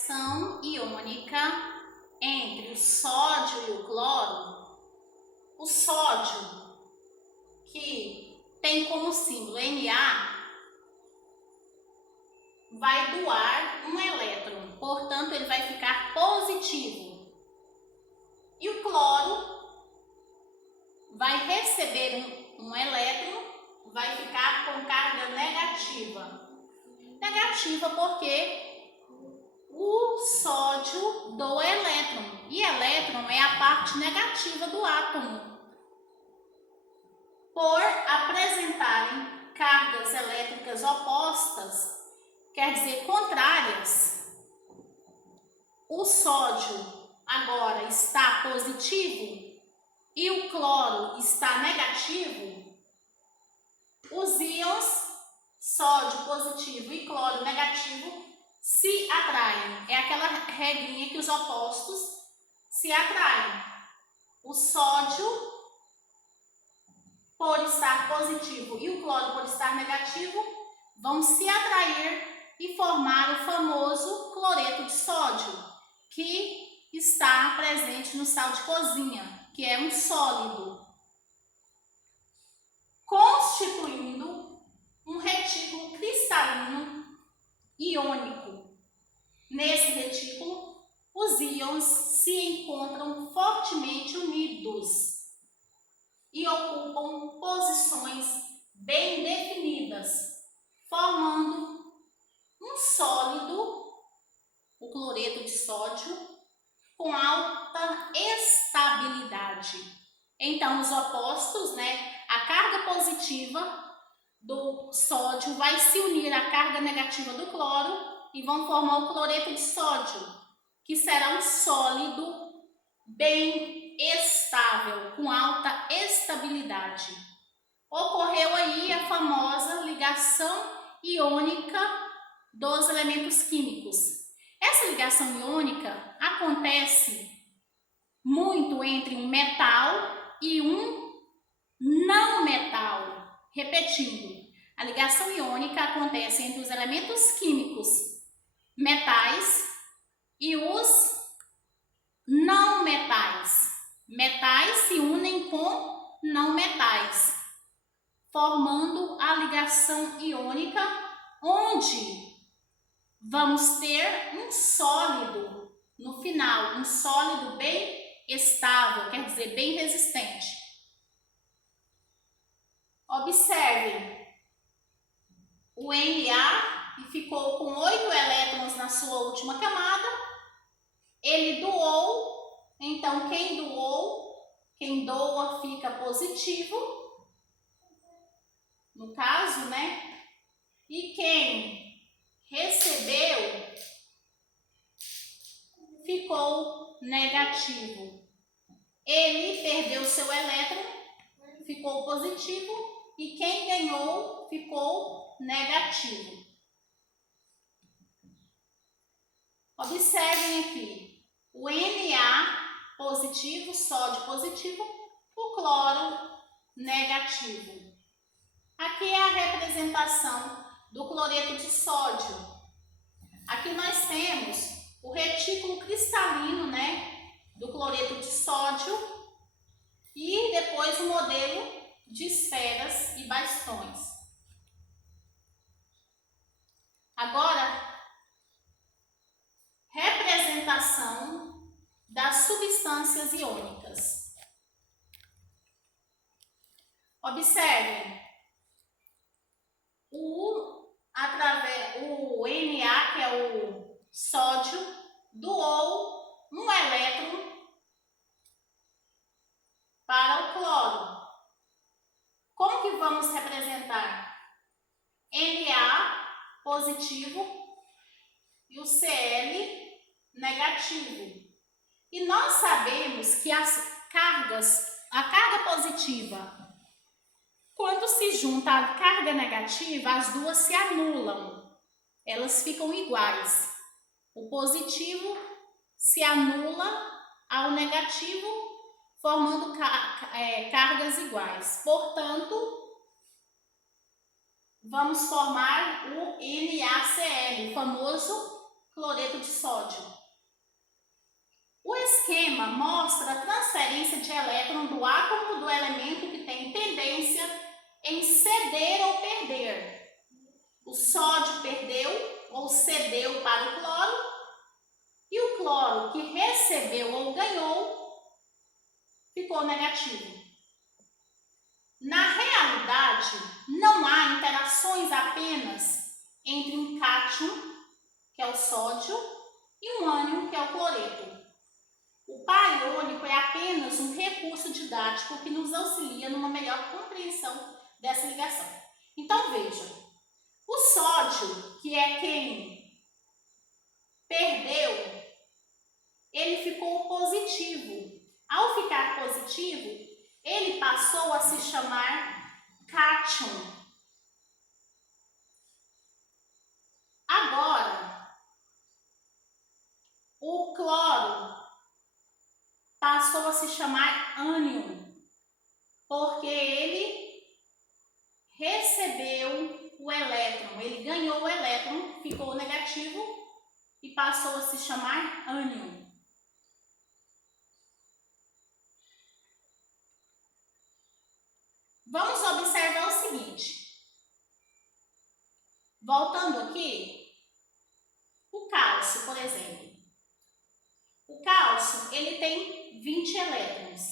Reação iônica entre o sódio e o cloro. O sódio, que tem como símbolo Na, vai doar um elétron, portanto ele vai ficar positivo. E o cloro vai receber um elétron, vai ficar com carga negativa. Negativa porque o sódio doa elétron, e elétron é a parte negativa do átomo. Por apresentarem cargas elétricas opostas, quer dizer, contrárias, o sódio agora está positivo e o cloro está negativo. Os íons sódio positivo e cloro negativo se atraem. É aquela regrinha que os opostos se atraem. O sódio, por estar positivo, e o cloro, por estar negativo, vão se atrair e formar o famoso cloreto de sódio, que está presente no sal de cozinha, que é um sólido, constituindo um retículo cristalino iônico. Nesse retículo, os íons se encontram fortemente unidos e ocupam posições bem definidas, formando um sólido, o cloreto de sódio, com alta estabilidade. Então, os opostos, a carga positiva do sódio vai se unir à carga negativa do cloro e vão formar o cloreto de sódio, que será um sólido bem estável, com alta estabilidade. Ocorreu aí a famosa ligação iônica dos elementos químicos. Essa ligação iônica acontece muito entre um metal e um não metal. Repetindo, a ligação iônica acontece entre os elementos químicos metais e os não metais. Metais se unem com não metais, formando a ligação iônica, onde vamos ter um sólido no final, um sólido bem estável, quer dizer, bem resistente. Observem, o Na ficou com 8 elétrons na sua última camada, ele doou, então quem doa fica positivo, no caso, e quem recebeu ficou negativo. Ele perdeu seu elétron, ficou positivo, e quem ganhou ficou negativo. Observem aqui, o Na positivo, sódio positivo, o cloro negativo. Aqui é a representação do cloreto de sódio. Aqui nós temos o retículo cristalino, do cloreto de sódio, e depois o modelo de esferas e bastões. Agora, representação das substâncias iônicas. Observem, o Na, que é o sódio, doou um elétron para o cloro. Como que vamos representar? Na positivo e o Cl negativo. E nós sabemos que a carga positiva, quando se junta à carga negativa, as duas se anulam. Elas ficam iguais. O positivo se anula ao negativo, formando cargas iguais. Portanto, vamos formar o NaCl, o famoso cloreto de sódio. O esquema mostra a transferência de elétron do átomo do elemento que tem tendência em ceder ou perder. O sódio perdeu ou cedeu para o cloro, e o cloro que recebeu ou ganhou ficou negativo. Na realidade, não há interações apenas entre um cátion, que é o sódio, e um ânion, que é o cloreto. O par iônico é apenas um recurso didático que nos auxilia numa melhor compreensão dessa ligação. Então, veja, o sódio, que é quem perdeu, ele ficou positivo. Ao ficar positivo, ele passou a se chamar cátion. Agora, o cloro passou a se chamar ânion, porque ele recebeu o elétron, ele ganhou o elétron, ficou negativo e passou a se chamar ânion. Vamos observar o seguinte. Voltando aqui, o cálcio, por exemplo. O cálcio, ele tem 20 elétrons.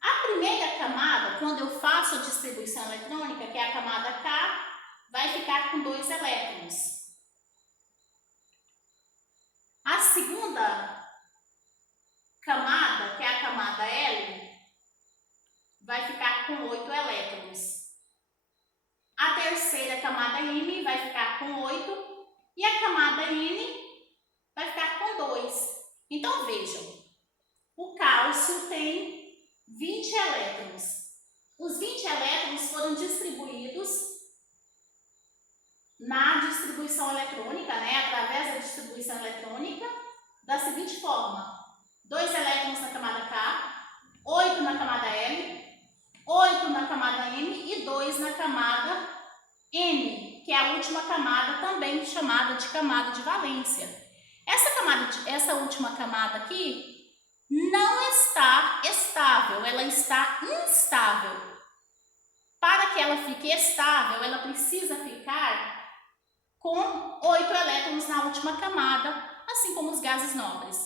A primeira camada, quando eu faço a distribuição eletrônica, que é a camada K, vai ficar com 2 elétrons. A segunda camada, que é a camada L, vai ficar com 8 elétrons. A terceira camada M vai ficar com 8 e a camada N vai ficar com 2. Então, vejam, o cálcio tem 20 elétrons. Os 20 elétrons foram distribuídos na distribuição eletrônica, através da distribuição eletrônica, da seguinte forma: 2 elétrons na camada K, 8 na camada L, 8 na camada M e 2 na camada N, que é a última camada, também chamada de camada de valência. Essa última camada aqui não está estável, ela está instável. Para que ela fique estável, ela precisa ficar com 8 elétrons na última camada, assim como os gases nobres.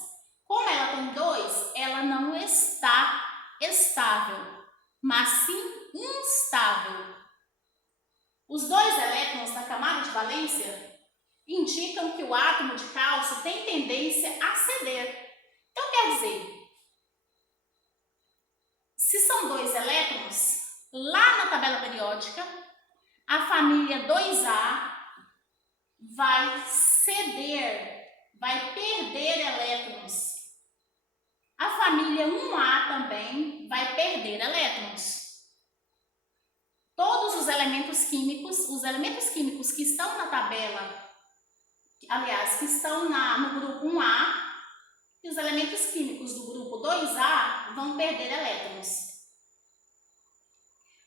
Como ela tem 2, ela não está estável, mas sim instável. Os 2 elétrons na camada de valência indicam que o átomo de cálcio tem tendência a ceder. Então, quer dizer, se são 2 elétrons, lá na tabela periódica, a família 2A vai ceder, vai perder elétrons. A família 1A também vai perder elétrons. Todos os elementos químicos que estão na tabela, aliás, que estão no grupo 1A, e os elementos químicos do grupo 2A vão perder elétrons.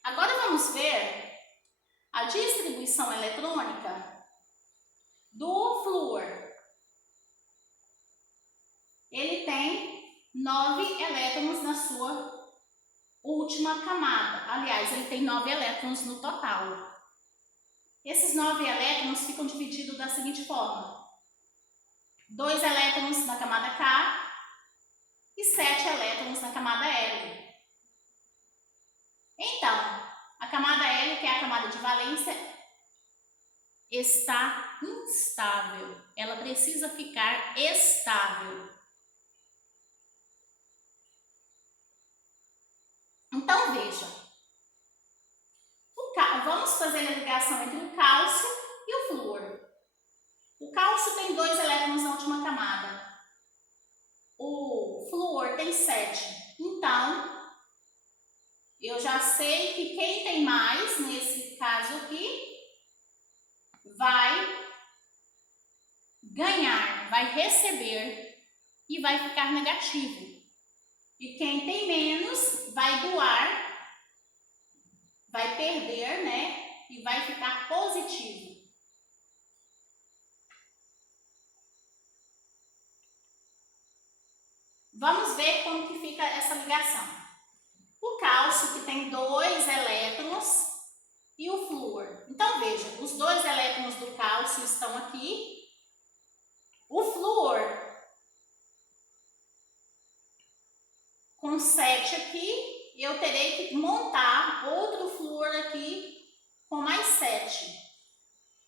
Agora vamos ver a distribuição eletrônica do flúor. Ele tem 9 elétrons na sua última camada. Aliás, ele tem 9 elétrons no total. Esses 9 elétrons ficam divididos da seguinte forma: 2 elétrons na camada K e 7 elétrons na camada L. Então, a camada L, que é a camada de valência, está instável. Ela precisa ficar estável. Então, veja. Vamos fazer a ligação entre o cálcio e o flúor. O cálcio tem 2 elétrons na última camada. O flúor tem 7. Então, eu já sei que quem tem mais, nesse caso aqui, vai ganhar, vai receber e vai ficar negativo. E quem tem menos vai doar, vai perder, e vai ficar positivo. como que fica essa ligação. O cálcio que tem 2 elétrons e o flúor. Então, veja, os 2 elétrons do cálcio estão aqui. O flúor com 7 aqui, eu terei que montar outro flúor aqui com mais 7.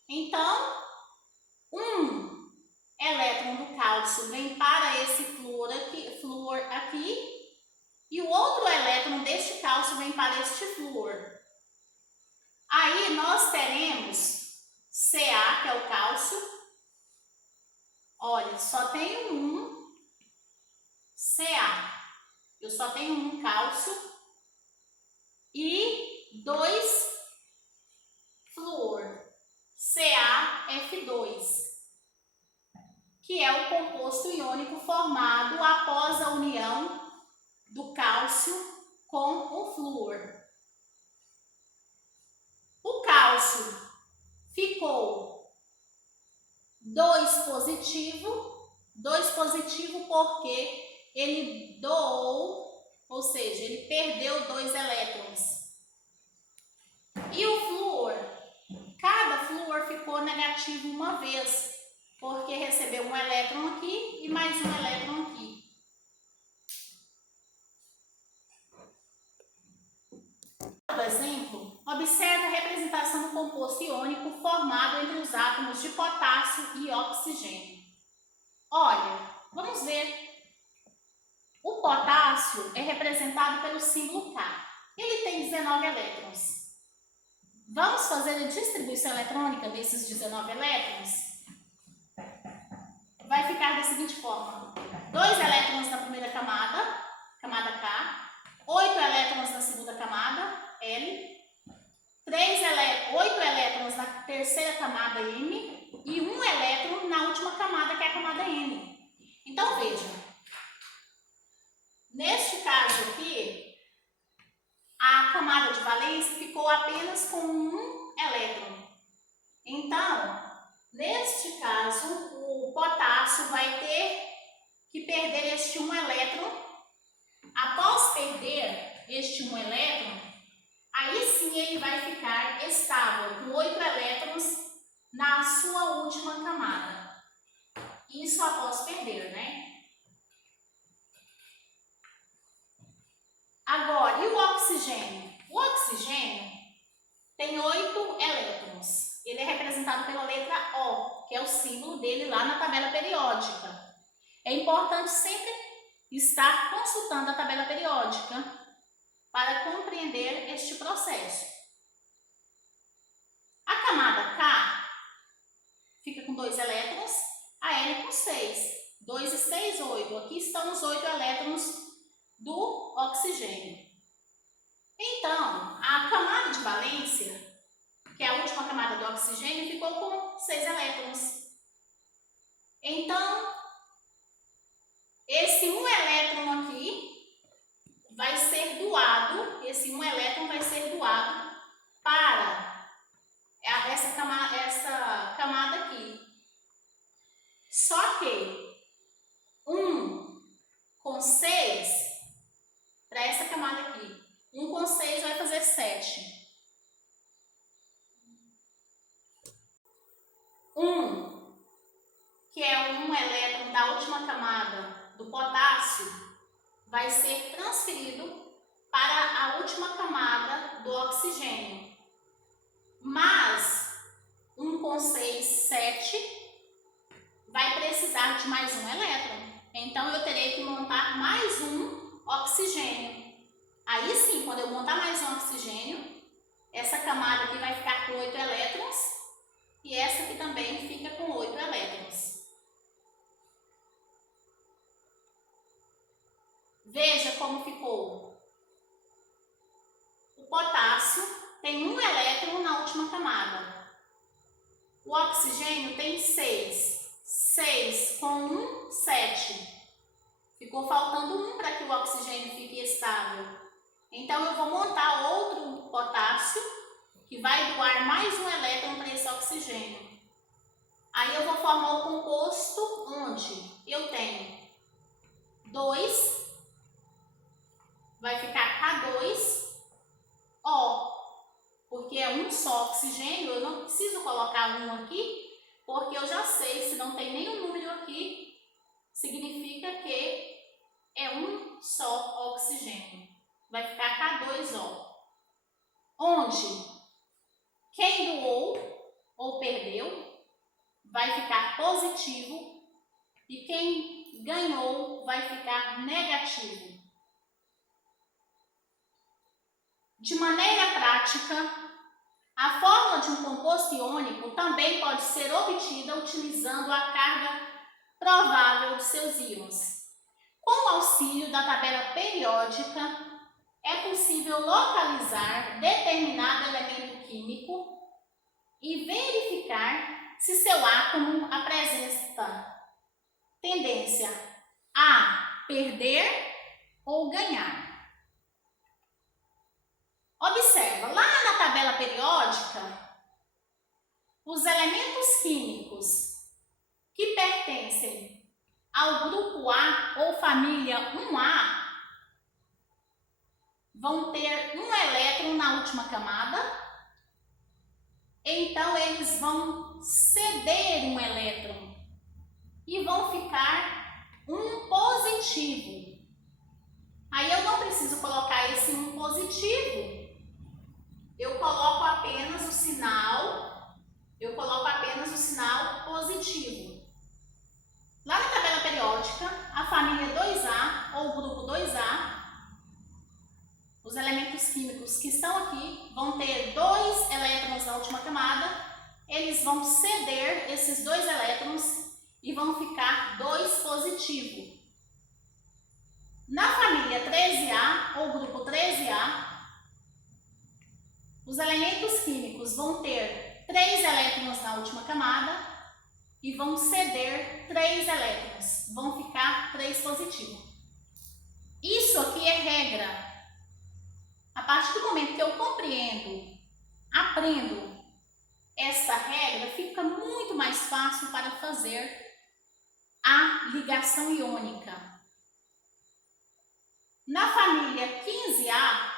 Então, um elétron do cálcio vem para esse flúor aqui, e o outro elétron deste cálcio vem para este flúor. Aí nós teremos Ca, que é o cálcio. Olha, só tenho um Ca. Eu só tenho um cálcio e 2 flúor, CaF2, que é o composto iônico formado após a união do cálcio com o flúor. O cálcio ficou 2 positivo porque ele doou, ou seja, ele perdeu 2 elétrons. E o flúor, cada flúor ficou negativo uma vez, porque recebeu um elétron aqui e mais um elétron aqui. Por exemplo, observe a representação do composto iônico formado entre os átomos de potássio e oxigênio. Olha, vamos ver. O potássio é representado pelo símbolo K. Ele tem 19 elétrons. Vamos fazer a distribuição eletrônica desses 19 elétrons? Vai ficar da seguinte forma: 2 elétrons na primeira camada, camada K, 8 elétrons na segunda camada, L, 8 elétrons na terceira camada, M, e 1 elétron na última camada, que é a camada N. Então, veja, neste caso aqui, a camada de valência ficou apenas com 1 elétron. Então, neste caso, o potássio vai ter que perder este 1 elétron. Após perder este 1 elétron, aí sim ele vai ficar estável, com 8 elétrons na sua última camada. Isso após perder, né? Agora, e o oxigênio? O oxigênio tem 8 elétrons. Ele é representado pela letra O, que é o símbolo dele lá na tabela periódica. É importante sempre estar consultando a tabela periódica para compreender este processo. A camada K fica com 2 elétrons, a L com 6. 2 e 6, 8. Aqui estão os 8 elétrons do oxigênio. Então, a camada de valência, que é a última camada do oxigênio, ficou com 6 elétrons. Então, esse 1 elétron aqui vai ser doado, para essa camada aqui. Só que 1 com 6, para essa camada aqui, 1 com 6 vai fazer 7. 1, que é um elétron da última camada do potássio, vai ser transferido para a última camada do oxigênio. Mas 1 com 6, 7, vai precisar de mais um elétron. Então, eu terei que montar mais um oxigênio. Aí sim, quando eu montar mais um oxigênio, essa camada aqui vai ficar com 8 elétrons e essa aqui também fica com 8 elétrons. Veja como ficou. O potássio tem 1 elétron na última camada. O oxigênio tem 6. 6 com 1, 7. Ficou faltando 1 para que o oxigênio fique estável. Então, eu vou montar outro potássio, que vai doar mais um elétron para esse oxigênio. Aí, eu vou formar o composto onde eu tenho 2 a 6. Se não tem nenhum número aqui, significa que é um só oxigênio. Vai ficar K2O. Onde quem doou ou perdeu vai ficar positivo e quem ganhou vai ficar negativo. De maneira prática, a fórmula de um composto iônico também pode ser obtida utilizando a carga provável de seus íons. Com o auxílio da tabela periódica, é possível localizar determinado elemento químico e verificar se seu átomo apresenta tendência a perder ou ganhar. Observa, lá na tabela periódica, os elementos químicos que pertencem ao grupo A ou família 1A vão ter um elétron na última camada, então eles vão ceder um elétron e vão ficar um positivo. Aí eu não preciso colocar esse um positivo, eu coloco apenas o sinal positivo. Lá na tabela periódica, a família 2A ou o grupo 2A, os elementos químicos que estão aqui vão ter 2 elétrons na última camada, eles vão ceder esses 2 elétrons e vão ficar 2 positivo. Na família 13A ou grupo 13A, os elementos químicos vão ter 3 elétrons na última camada e vão ceder 3 elétrons, vão ficar 3 positivo. Isso aqui é regra. A partir do momento que eu aprendo esta regra, fica muito mais fácil para fazer a ligação iônica. Na família 15A,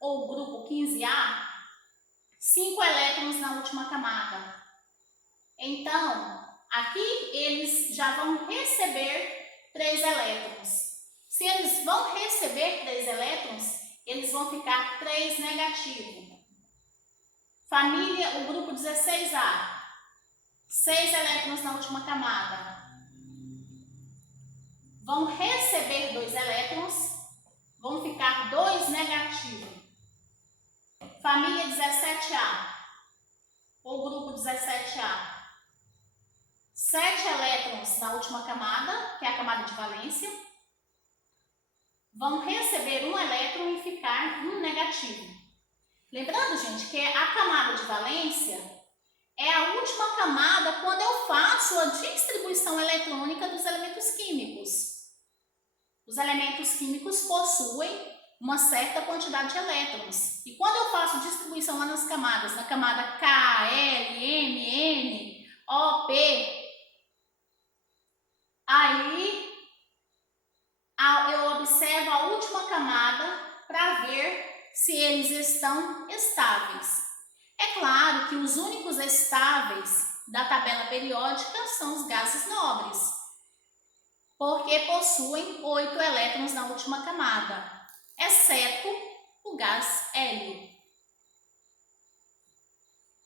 ou grupo 15A, 5 elétrons na última camada. Então, aqui eles já vão receber 3 elétrons. Se eles vão receber 3 elétrons, eles vão ficar 3 negativo. Família, o grupo 16A, 6 elétrons na última camada. Vão receber 2 elétrons, vão ficar 2 negativo. Família 17A, ou grupo 17A, 7 elétrons na última camada, que é a camada de valência, vão receber 1 elétron e ficar 1 negativo. Lembrando, gente, que a camada de valência é a última camada quando eu faço a distribuição eletrônica dos elementos químicos. Os elementos químicos possuem uma certa quantidade de elétrons. E quando eu faço distribuição lá nas camadas, na camada K, L, M, N, O, P, aí eu observo a última camada para ver se eles estão estáveis. É claro que os únicos estáveis da tabela periódica são os gases nobres, porque possuem 8 elétrons na última camada.